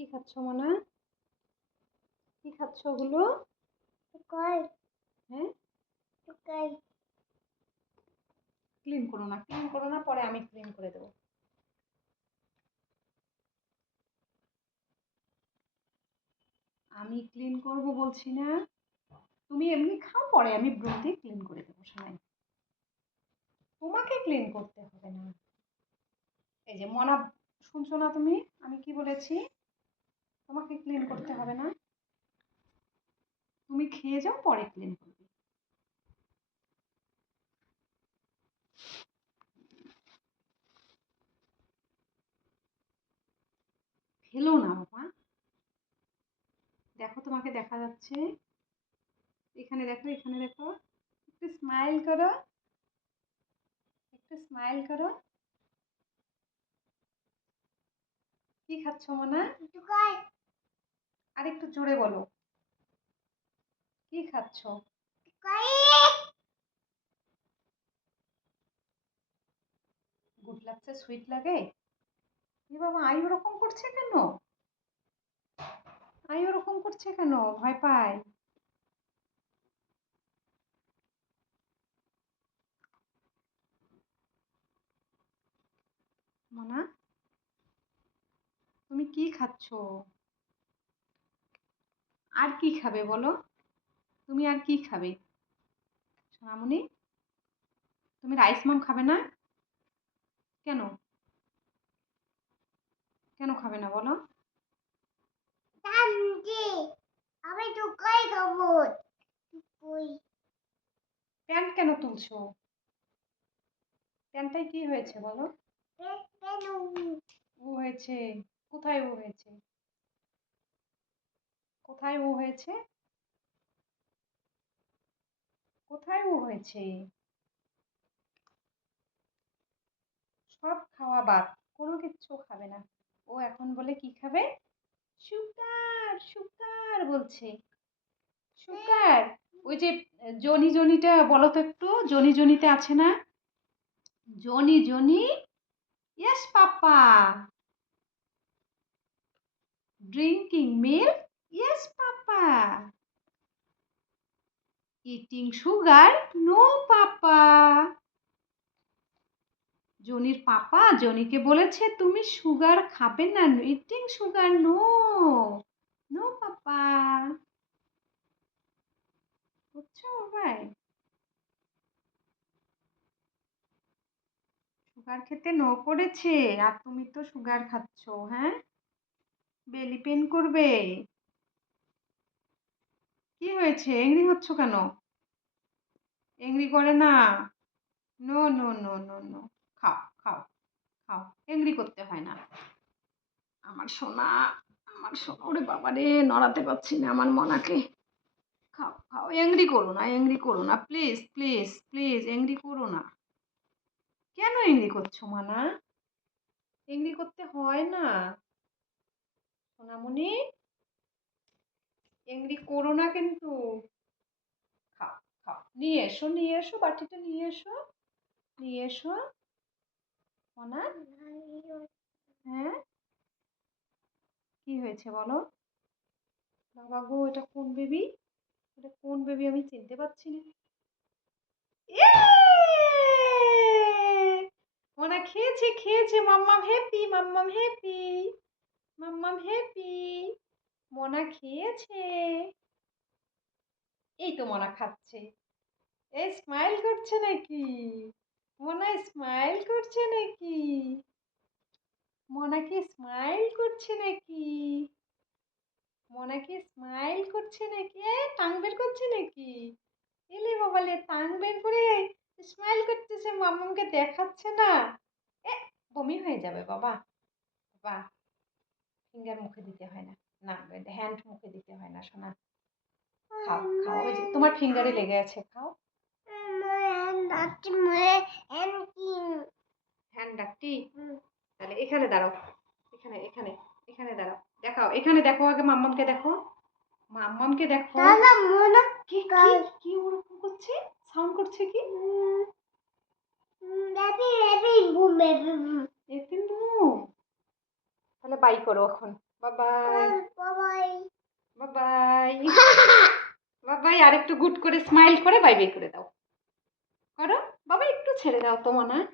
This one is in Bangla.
কি খাচ্ছ মনা? কি খাচ্ছ ওগুলো? হ্যাঁ? ক্লিন করো না ক্লিন করো না পরে আমি ক্লিন করে দেবো। আমি ক্লিন করব বলছি না। তুমি এমনি খাও পরে আমি দিয়ে ক্লিন করে দেবো শোনাই তোমাকে ক্লিন করতে হবে না। এই যে মনা শুনছো না তুমি? আমি কি বলেছি? তোমাকে ক্লিন করতে হবে না। তুমি খেয়ে যাও, পরে ক্লিন করবে। ফেলো না বাবা। দেখো তোমাকে দেখা যাচ্ছে। এখানে দেখো এখানে দেখো। একটু স্মাইল করো। একটু স্মাইল করো। কি খাচ্ছ মনা? আর একটু জোরে বলো। কি খাচ্ছ? গুড লাগছে সুইট লাগে? এ বাবা, আই ওরকম করছে কেন? আই ওরকম করছে কেন? ভয় পায়। মনা, তুমি কি খাচ্ছ? আর কি খাবে বলো? তুমি আর কি খাবে? সোনামণি তুমি রাইস মাম খাবে না? কেন? কেন খাবে না বলো? আমি তো কই খাব? প্যান্ট কেন তুলছো? প্যান্টটায় কি হয়েছে বলো? ও হয়েছে। কোথায় ও হয়েছে? কোথায় ও হয়েছে? কোথায় ও হয়েছে? সব খাওয়া বাদ, কোনো কিচ্ছু খাবে না। ও এখন বলে কি খাবে? সুগার সুগার বলছে। সুগার? ওই যে, জনি জনিটা বলো তো একটু, জনি জনিতে আছে না? Johnny Johnny? Yes papa. Drinking milk yes papa eating sugar no papa জনির পাপা জনিকে বলেছে, তুমি সুগার খাবে না eating sugar no no papa বুঝছ ভাই সুগার খেতে নো করেছে, আর তুমি তো সুগার খাচ্ছ হ্যাঁ? বেলি পেন করবে। কি হয়েছে? এংরি হচ্ছ কেন? এংরি করে না? No no no no no খাও খাও খাও। এংরি করতে হয় না। আমার সোনা আমার সোনা, ওরে বাবা রে, নড়াতে পারছি না আমার মনাকে। খাও খাও, এংরি করো না, এংরি করো না। প্লিজ প্লিজ প্লিজ, এংরি করো না। কেন এংরি করছ মানা? এংরি করতে হয় না। সোনামণি? এংরি করো না কিন্তু খাও খাও। নিয়ে এসো নিয়ে এসো, বাটিটা নিয়ে এসো নিয়ে এসো। মনা হ্যাঁ? কি হয়েছে বলো? বাবা গো, এটা কোন বেবি? এটা কোন বেবি আমি চিনতে পারছি না! মনা খেয়েছে খেয়েছে, মাম্মাম হ্যাপি মাম্মাম হ্যাপি মাম্মাম হ্যাপি। মনা খেয়েছে? এই তো মনা খাচ্ছে। এই স্মাইল করছে নাকি? মনা স্মাইল করছে নাকি? মনা কি স্মাইল করছে নাকি? মনা কি স্মাইল করছে নাকি? টাং বের করছে নাকি? এলে বাবালে টাং বের করে স্মাইল করতেছে, মামামকে দেখাচ্ছে না। এ, বমি হয়ে যাবে বাবা। বাবা ফিঙ্গার মুখে দিতে হয় না। না হ্যান্ড মুখে দিতে হয় না শোনা খাও খাও ওই যে তোমার ফিঙ্গারে লেগে আছে খাও। হ্যান্ড ডাকটি? তাহলে এখানে দাঁড়াও এখানে এখানে এখানে দাঁড়াও। দেখাও এখানে দেখো আগে মাম্মামকে দেখো। মাম্মামকে দেখো। কি কি কি ওরকম করছে? সাউন্ড করছে কি? এফিম বাই বাই করো এখন। বাবাই। বাবাই। বাবাই। বাবাই আর একটু গুড করে স্মাইল করে বাই বাই করে দাও। করো। বাবা একটু ছেড়ে দাও তো মনা।